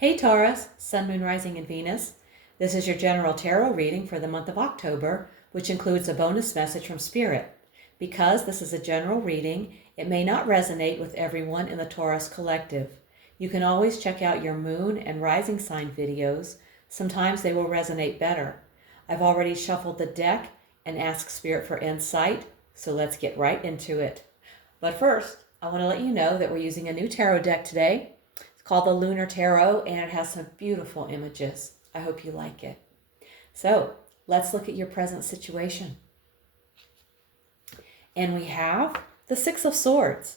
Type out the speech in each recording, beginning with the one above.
Hey Taurus, Sun, Moon, Rising, and Venus. This is your general tarot reading for the month of October, which includes a bonus message from Spirit. Because this is a general reading, it may not resonate with everyone in the Taurus collective. You can always check out your moon and rising sign videos. Sometimes they will resonate better. I've already shuffled the deck and asked Spirit for insight, so let's get right into it. But first, I want to let you know that we're using a new tarot deck today. It's called the Lunar Tarot, and it has some beautiful images. I hope you like it. So let's look at your present situation. And we have the Six of Swords.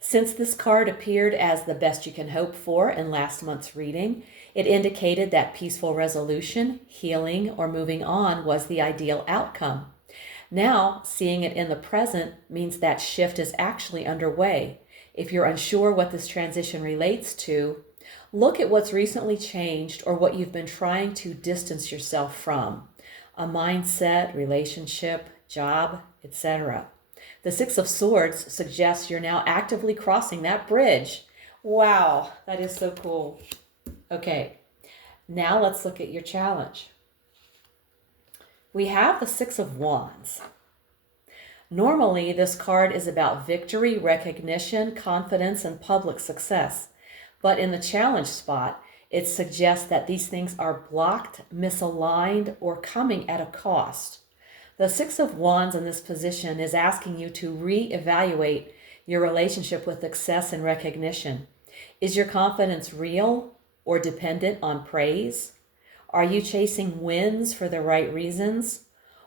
Since this card appeared as the best you can hope for in last month's reading, it indicated that peaceful resolution, healing, or moving on was the ideal outcome. Now, seeing it in the present means that shift is actually underway. If you're unsure what this transition relates to, look at what's recently changed or what you've been trying to distance yourself from. A mindset, relationship, job, etc. The Six of Swords suggests you're now actively crossing that bridge. Wow, that is so cool. Okay, now let's look at your challenge. We have the Six of Wands. Normally, this card is about victory, recognition, confidence, and public success. But in the challenge spot, it suggests that these things are blocked, misaligned, or coming at a cost. The Six of Wands in this position is asking you to reevaluate your relationship with success and recognition. Is your confidence real or dependent on praise? Are you chasing wins for the right reasons?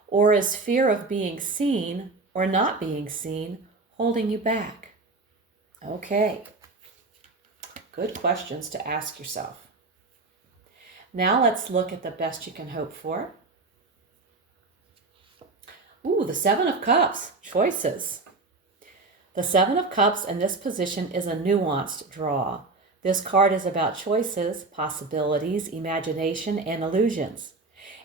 Or is fear of being seen or not being seen holding you back? Okay. Good questions to ask yourself. Now let's look at the best you can hope for. Ooh, the Seven of Cups, choices. The Seven of Cups in this position is a nuanced draw. This card is about choices, possibilities, imagination, and illusions.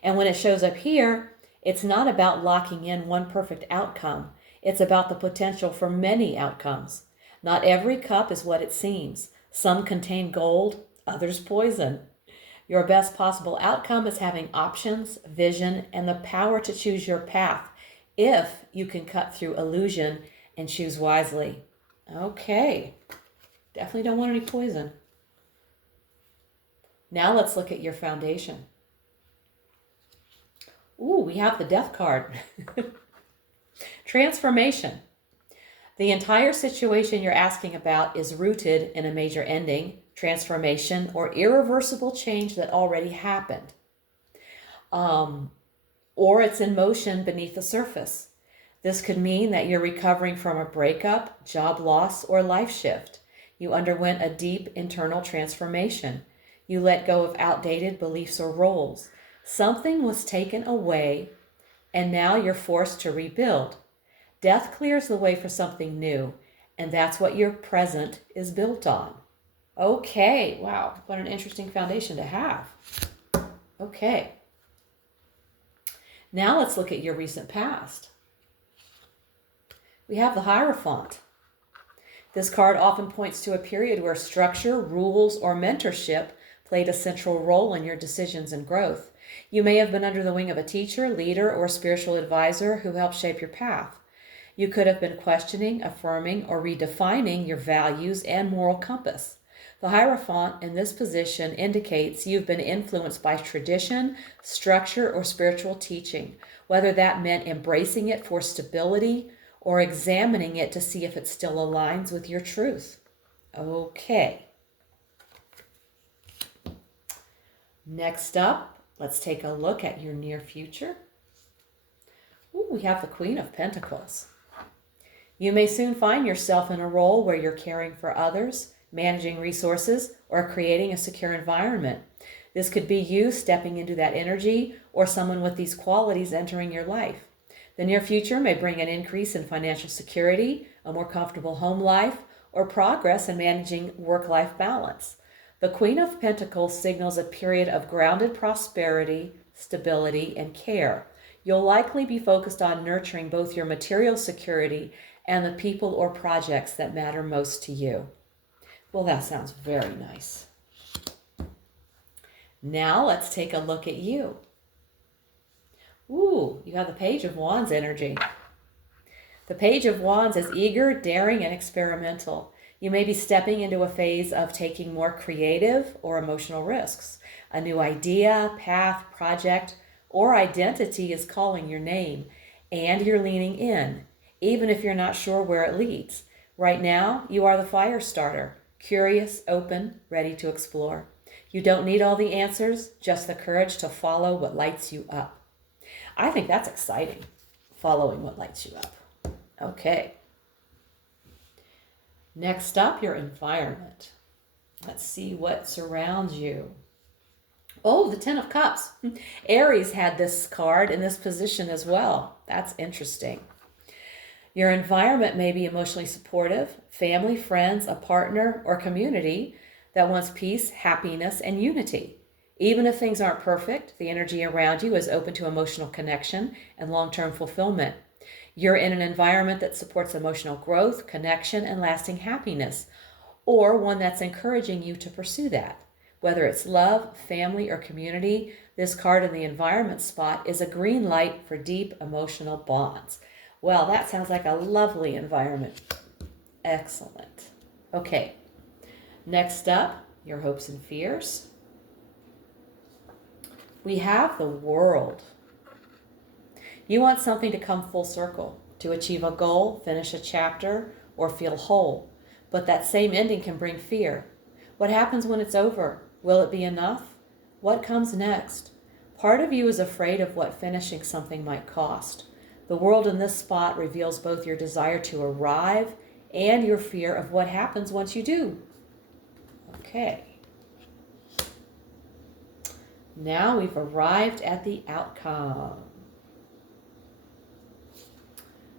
And when it shows up here, it's not about locking in one perfect outcome. It's about the potential for many outcomes. Not every cup is what it seems. Some contain gold, others poison. Your best possible outcome is having options, vision, and the power to choose your path if you can cut through illusion and choose wisely. Okay, definitely don't want any poison. Now let's look at your foundation. Ooh, we have the Death card. Transformation. The entire situation you're asking about is rooted in a major ending, transformation, or irreversible change that already happened. Or it's in motion beneath the surface. This could mean that you're recovering from a breakup, job loss, or life shift. You underwent a deep internal transformation. You let go of outdated beliefs or roles. Something was taken away, and now you're forced to rebuild. Death clears the way for something new, and that's what your present is built on. Okay, wow, what an interesting foundation to have. Okay. Now let's look at your recent past. We have the Hierophant. This card often points to a period where structure, rules, or mentorship played a central role in your decisions and growth. You may have been under the wing of a teacher, leader, or spiritual advisor who helped shape your path. You could have been questioning, affirming, or redefining your values and moral compass. The Hierophant in this position indicates you've been influenced by tradition, structure, or spiritual teaching, whether that meant embracing it for stability or examining it to see if it still aligns with your truth. Okay. Next up, let's take a look at your near future. Ooh, we have the Queen of Pentacles. You may soon find yourself in a role where you're caring for others, managing resources, or creating a secure environment. This could be you stepping into that energy or someone with these qualities entering your life. The near future may bring an increase in financial security, a more comfortable home life, or progress in managing work-life balance. The Queen of Pentacles signals a period of grounded prosperity, stability, and care. You'll likely be focused on nurturing both your material security and the people or projects that matter most to you. Well, that sounds very nice. Now let's take a look at you. Ooh, you have the Page of Wands energy. The Page of Wands is eager, daring, and experimental. You may be stepping into a phase of taking more creative or emotional risks. A new idea, path, project, or identity is calling your name, and you're leaning in, even if you're not sure where it leads. Right now, you are the fire starter, curious, open, ready to explore. You don't need all the answers, just the courage to follow what lights you up. I think that's exciting, following what lights you up. Okay. Next up, your environment. Let's see what surrounds you. Oh, the Ten of Cups. Aries had this card in this position as well. That's interesting. Your environment may be emotionally supportive, family, friends, a partner, or community that wants peace, happiness, and unity. Even if things aren't perfect, the energy around you is open to emotional connection and long-term fulfillment. You're in an environment that supports emotional growth, connection, and lasting happiness, or one that's encouraging you to pursue that. Whether it's love, family, or community, this card in the environment spot is a green light for deep emotional bonds. Well, that sounds like a lovely environment. Excellent. Okay, next up, your hopes and fears. We have the World. You want something to come full circle, to achieve a goal, finish a chapter, or feel whole. But that same ending can bring fear. What happens when it's over? Will it be enough? What comes next? Part of you is afraid of what finishing something might cost. The World in this spot reveals both your desire to arrive and your fear of what happens once you do. Okay. Now we've arrived at the outcome.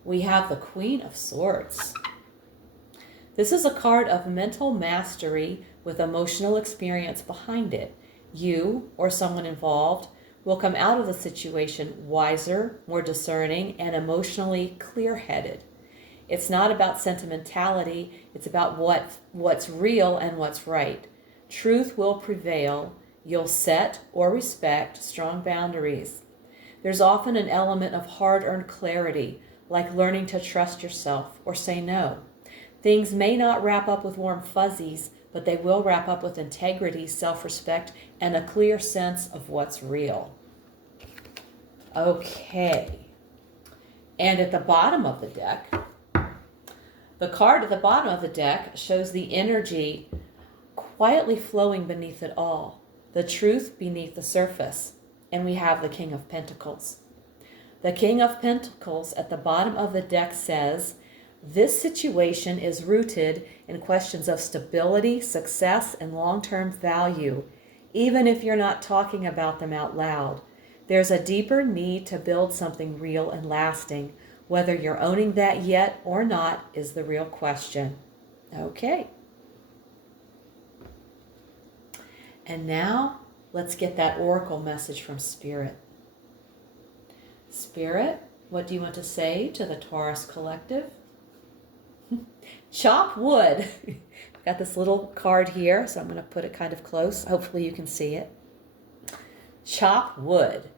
We have the Queen of Swords. This is a card of mental mastery with emotional experience behind it. You, or someone involved, will come out of the situation wiser, more discerning, and emotionally clear-headed. It's not about sentimentality, it's about what's real and what's right. Truth will prevail. You'll set or respect strong boundaries. There's often an element of hard-earned clarity, like learning to trust yourself or say no. Things may not wrap up with warm fuzzies, but they will wrap up with integrity, self-respect, and a clear sense of what's real. Okay. And at the bottom of the deck, the card at the bottom of the deck shows the energy quietly flowing beneath it all, the truth beneath the surface. And we have the King of Pentacles. The King of Pentacles at the bottom of the deck says, this situation is rooted in questions of stability, success, and long-term value, even if you're not talking about them out loud. There's a deeper need to build something real and lasting. Whether you're owning that yet or not is the real question. Okay. And now, let's get that oracle message from Spirit. Spirit, what do you want to say to the Taurus collective? Chop wood. Got this little card here, so I'm going to put it kind of close. Hopefully you can see it. Chop wood.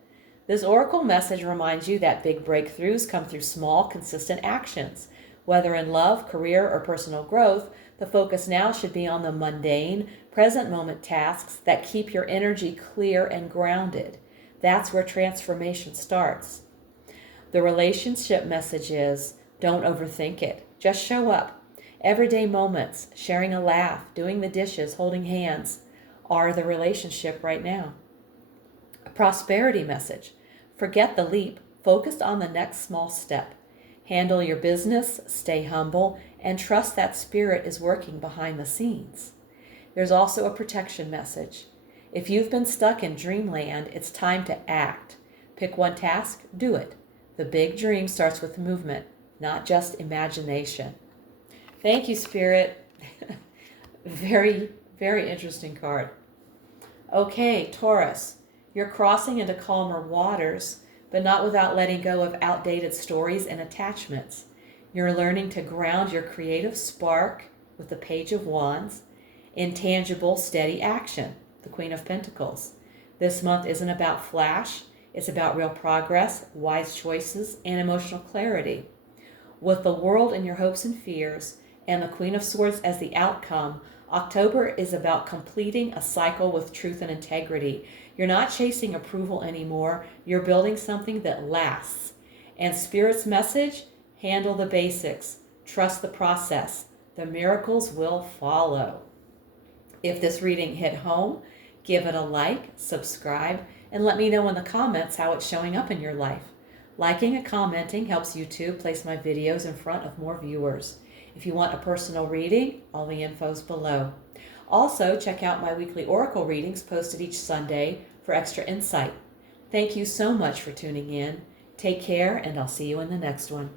This oracle message reminds you that big breakthroughs come through small, consistent actions. Whether in love, career, or personal growth, the focus now should be on the mundane, present moment tasks that keep your energy clear and grounded. That's where transformation starts. The relationship message is, don't overthink it. Just show up. Everyday moments, sharing a laugh, doing the dishes, holding hands, are the relationship right now. A prosperity message. Forget the leap. Focus on the next small step. Handle your business, stay humble, and trust that Spirit is working behind the scenes. There's also a protection message. If you've been stuck in dreamland, it's time to act. Pick one task, do it. The big dream starts with movement, not just imagination. Thank you, Spirit. Very, very interesting card. Okay, Taurus, you're crossing into calmer waters, but not without letting go of outdated stories and attachments. You're learning to ground your creative spark with the Page of Wands in tangible, steady action, the Queen of Pentacles. This month isn't about flash, it's about real progress, wise choices, and emotional clarity. With the world in your hopes and fears, and the Queen of Swords as the outcome, October is about completing a cycle with truth and integrity. You're not chasing approval anymore. You're building something that lasts. And Spirit's message, handle the basics. Trust the process. The miracles will follow. If this reading hit home, give it a like, subscribe, and let me know in the comments how it's showing up in your life. Liking and commenting helps YouTube place my videos in front of more viewers. If you want a personal reading, all the info's below. Also, check out my weekly Oracle readings posted each Sunday for extra insight. Thank you so much for tuning in. Take care, and I'll see you in the next one.